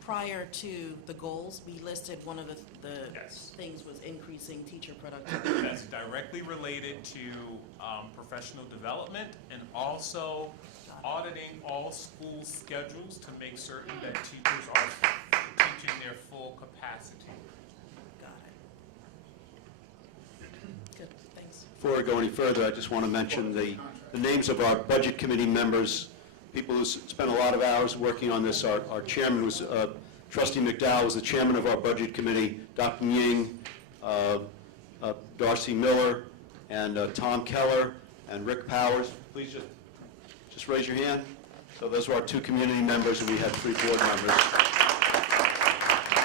prior to the goals, we listed one of the Yes. things was increasing teacher productivity. That's directly related to professional development and also auditing all school schedules to make certain that teachers are teaching their full capacity. Got it. Good, thanks. Before I go any further, I just want to mention the names of our budget committee members, people who spent a lot of hours working on this. Our chairman was, Trustee McDowell was the chairman of our budget committee, Dr. Ying, Darcy Miller, and Tom Keller, and Rick Powers. Please just raise your hand. So those were our 2 community members, and we had 3 board members.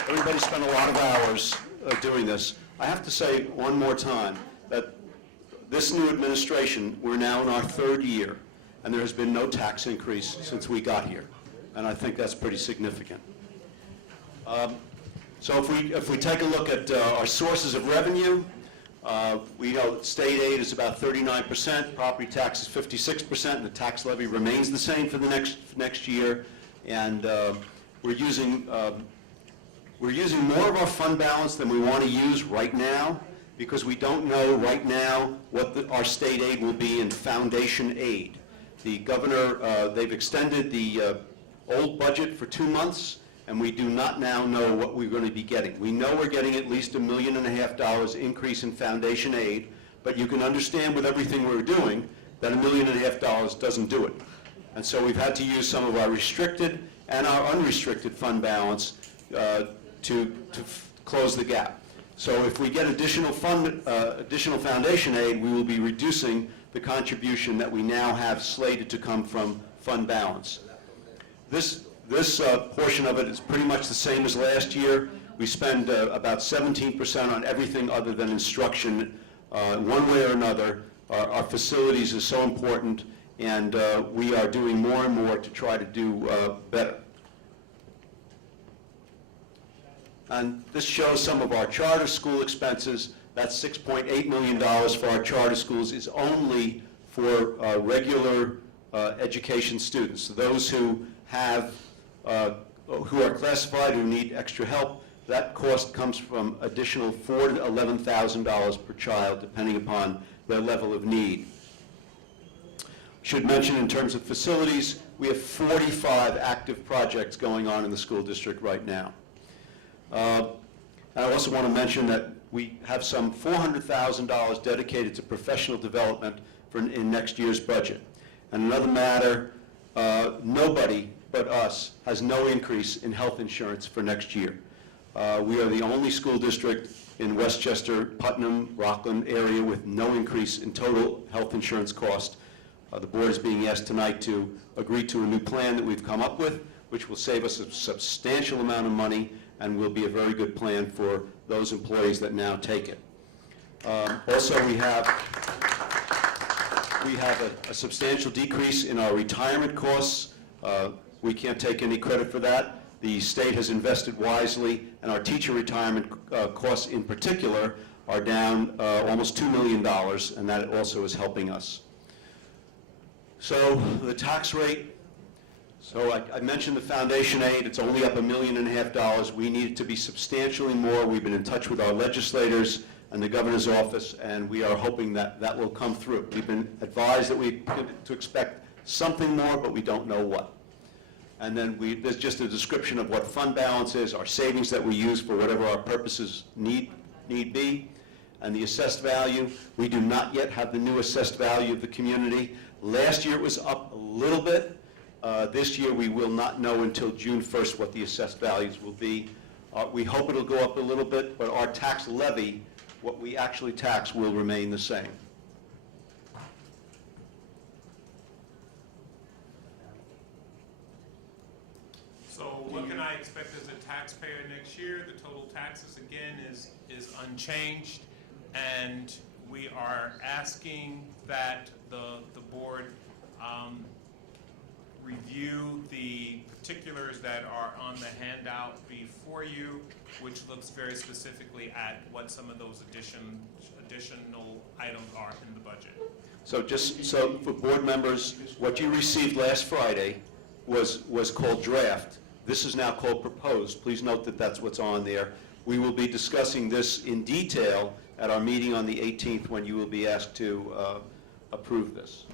Everybody spent a lot of hours doing this. I have to say one more time that this new administration, we're now in our 3rd year, and there has been no tax increase since we got here. And I think that's pretty significant. So if we take a look at our sources of revenue, we know that state aid is about 39%, property tax is 56%, and the tax levy remains the same for the next year. And we're using more of our fund balance than we want to use right now, because we don't know right now what our state aid will be in foundation aid. The governor, they've extended the old budget for 2 months, and we do not now know what we're going to be getting. We know we're getting at least $1.5 million increase in foundation aid, but you can understand with everything we're doing that $1.5 million doesn't do it. And so we've had to use some of our restricted and our unrestricted fund balance to close the gap. So if we get additional foundation aid, we will be reducing the contribution that we now have slated to come from fund balance. This portion of it is pretty much the same as last year. We spend about 17% on everything other than instruction. One way or another, our facilities are so important, and we are doing more and more to try to do better. And this shows some of our charter school expenses. That's $6.8 million for our charter schools is only for regular education students. So those who are classified, who need extra help, that cost comes from additional $4,000 to $11,000 per child, depending upon their level of need. Should mention in terms of facilities, we have 45 active projects going on in the school district right now. I also want to mention that we have some $400,000 dedicated to professional development in next year's budget. And another matter, nobody but us has no increase in health insurance for next year. We are the only school district in Westchester, Putnam, Rockland area with no increase in total health insurance cost. The board is being asked tonight to agree to a new plan that we've come up with, which will save us a substantial amount of money and will be a very good plan for those employees that now take it. Also, we have a substantial decrease in our retirement costs. We can't take any credit for that. The state has invested wisely, and our teacher retirement costs in particular are down almost $2 million, and that also is helping us. So the tax rate, so I mentioned the foundation aid. It's only up $1.5 million. We need it to be substantially more. We've been in touch with our legislators and the governor's office, and we are hoping that that will come through. We've been advised that we to expect something more, but we don't know what. And then there's just a description of what fund balance is, our savings that we use for whatever our purposes need be, and the assessed value. We do not yet have the new assessed value of the community. Last year it was up a little bit. This year we will not know until June 1st what the assessed values will be. We hope it'll go up a little bit, but our tax levy, what we actually tax, will remain the same. So what can I expect as a taxpayer next year? The total taxes, again, is unchanged, and we are asking that the board review the particulars that are on the handout before you, which looks very specifically at what some of those additional items are in the budget. So just so for board members, what you received last Friday was called draft. This is now called proposed. Please note that that's what's on there. We will be discussing this in detail at our meeting on the 18th when you will be asked to approve this.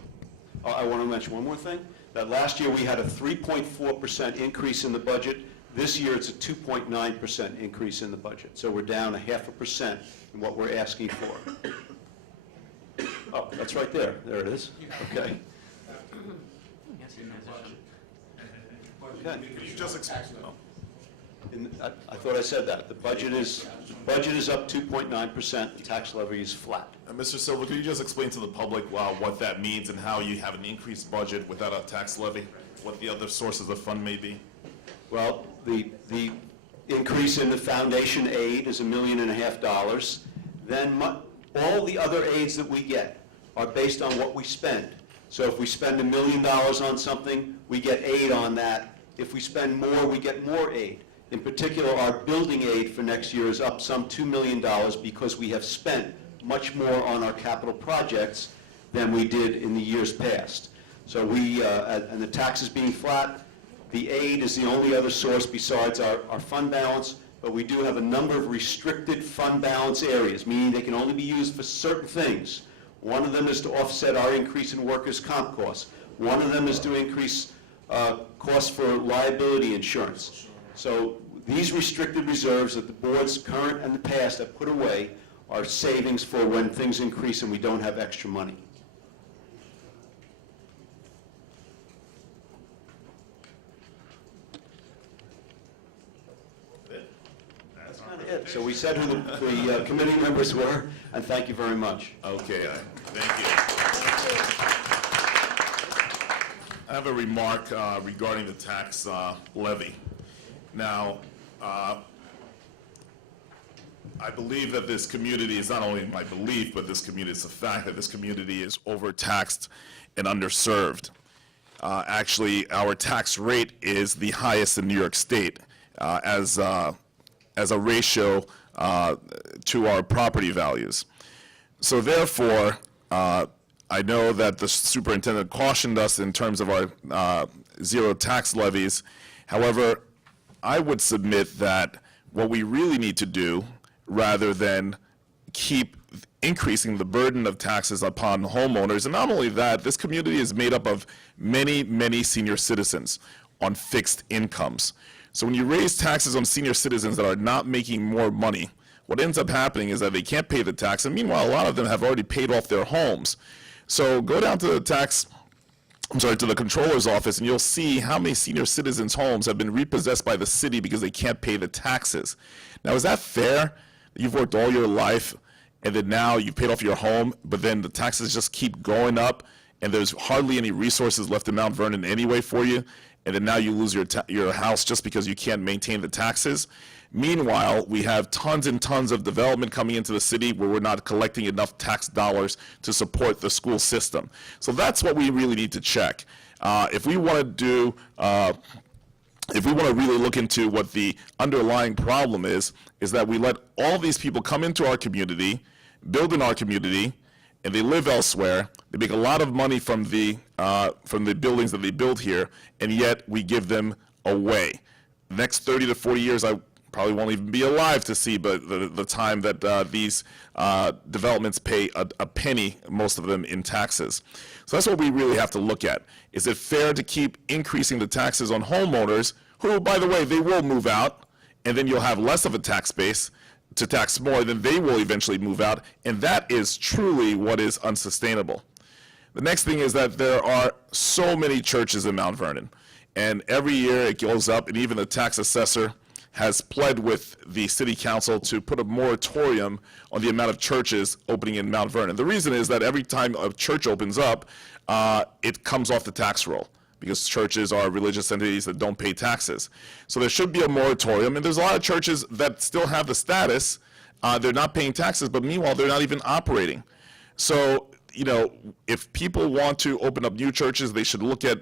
I want to mention one more thing, that last year we had a 3.4% increase in the budget. This year it's a 2.9% increase in the budget. So we're down 0.5% in what we're asking for. Oh, that's right there. There it is. Okay. Okay. Could you just explain? I thought I said that. The budget is up 2.9%, the tax levy is flat. Mr. Silva, could you just explain to the public what that means and how you have an increased budget without a tax levy? What the other sources of fund may be? Well, the increase in the foundation aid is $1.5 million. Then all the other aids that we get are based on what we spend. So if we spend $1 million on something, we get aid on that. If we spend more, we get more aid. In particular, our building aid for next year is up some $2 million because we have spent much more on our capital projects than we did in the years past. So and the taxes being flat, the aid is the only other source besides our fund balance, but we do have a number of restricted fund balance areas, meaning they can only be used for certain things. One of them is to offset our increase in workers' comp costs. One of them is to increase costs for liability insurance. So these restricted reserves that the boards, current and the past, have put away are savings for when things increase and we don't have extra money. That's kind of it. So we said who the committee members were, and thank you very much. Okay, thank you. I have a remark regarding the tax levy. Now, I believe that this community is not only my belief, but this community is a fact that this community is overtaxed and underserved. Actually, our tax rate is the highest in New York State as a ratio to our property values. So therefore, I know that the superintendent cautioned us in terms of our zero tax levies. However, I would submit that what we really need to do, rather than keep increasing the burden of taxes upon homeowners, and not only that, this community is made up of many, many senior citizens on fixed incomes. So when you raise taxes on senior citizens that are not making more money, what ends up happening is that they can't pay the tax, and meanwhile, a lot of them have already paid off their homes. So go down to the to the controller's office, and you'll see how many senior citizens' homes have been repossessed by the city because they can't pay the taxes. Now, is that fair? You've worked all your life, and then now you've paid off your home, but then the taxes just keep going up, and there's hardly any resources left in Mount Vernon anyway for you, and then now you lose your house just because you can't maintain the taxes. Meanwhile, we have tons and tons of development coming into the city where we're not collecting enough tax dollars to support the school system. So that's what we really need to check. If we want to do, if we want to really look into what the underlying problem is that we let all these people come into our community, build in our community, and they live elsewhere. They make a lot of money from the buildings that they build here, and yet we give them away. The next 30 to 40 years, I probably won't even be alive to see, but the time that these developments pay a penny, most of them, in taxes. So that's what we really have to look at. Is it fair to keep increasing the taxes on homeowners who, by the way, they will move out, and then you'll have less of a tax base to tax more, then they will eventually move out, and that is truly what is unsustainable. The next thing is that there are so many churches in Mount Vernon, and every year it goes up, and even the tax assessor has pled with the city council to put a moratorium on the amount of churches opening in Mount Vernon. The reason is that every time a church opens up, it comes off the tax roll, because churches are religious entities that don't pay taxes. So there should be a moratorium, and there's a lot of churches that still have the status, they're not paying taxes, but meanwhile, they're not even operating. So, you know, if people want to open up new churches, they should look at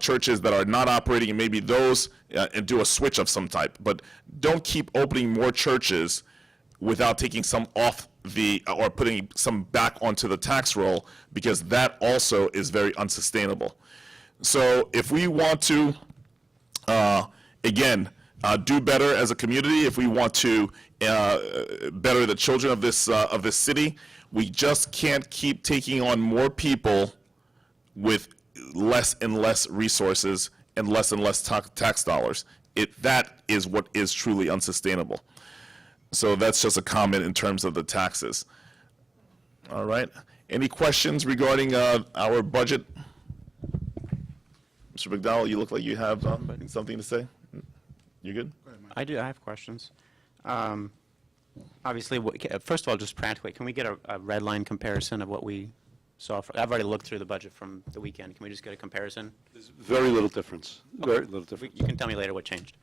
churches that are not operating, and maybe those, and do a switch of some type. But don't keep opening more churches without taking some off or putting some back onto the tax roll, because that also is very unsustainable. So if we want to again, do better as a community if we want to better the children of this city. We just can't keep taking on more people with less and less resources and less tax dollars. That is what is truly unsustainable. So that's just a comment in terms of the taxes. All right. Any questions regarding our budget? Mr. McDowell, you look like you have something to say. You good? I do. I have questions. Obviously, first of all, just practically, can we get a red line comparison of what we saw? I've already looked through the budget from the weekend. Can we just get a comparison? There's very little difference, very little difference. You can tell me later what changed.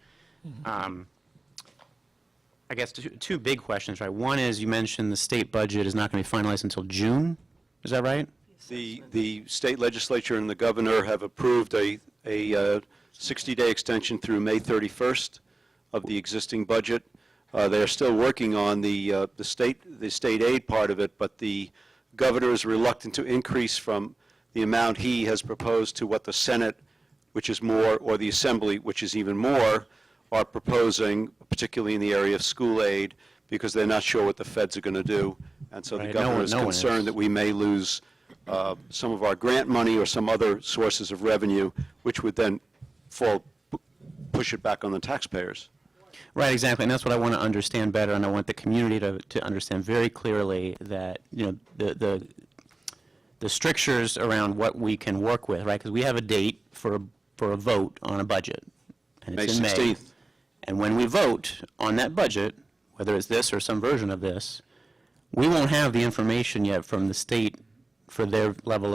I guess two big questions, right? One is you mentioned the state budget is not going to be finalized until June. Is that right? The state legislature and the governor have approved a 60-day extension through May 31st of the existing budget. They are still working on the state aid part of it, but the governor is reluctant to increase from the amount he has proposed to what the Senate, which is more, or the Assembly, which is even more, are proposing, particularly in the area of school aid, because they're not sure what the feds are going to do. And so the Right, governor is no one concerned is. that we may lose some of our grant money or some other sources of revenue, which would then push it back on the taxpayers. Right, exactly, and that's what I want to understand better, and I want the community to understand very clearly that, you know, the strictures around what we can work with, right? Because we have a date for a vote on a budget, and it's in May May. 16th. And when we vote on that budget, whether it's this or some version of this, we won't have the information yet from the state for their level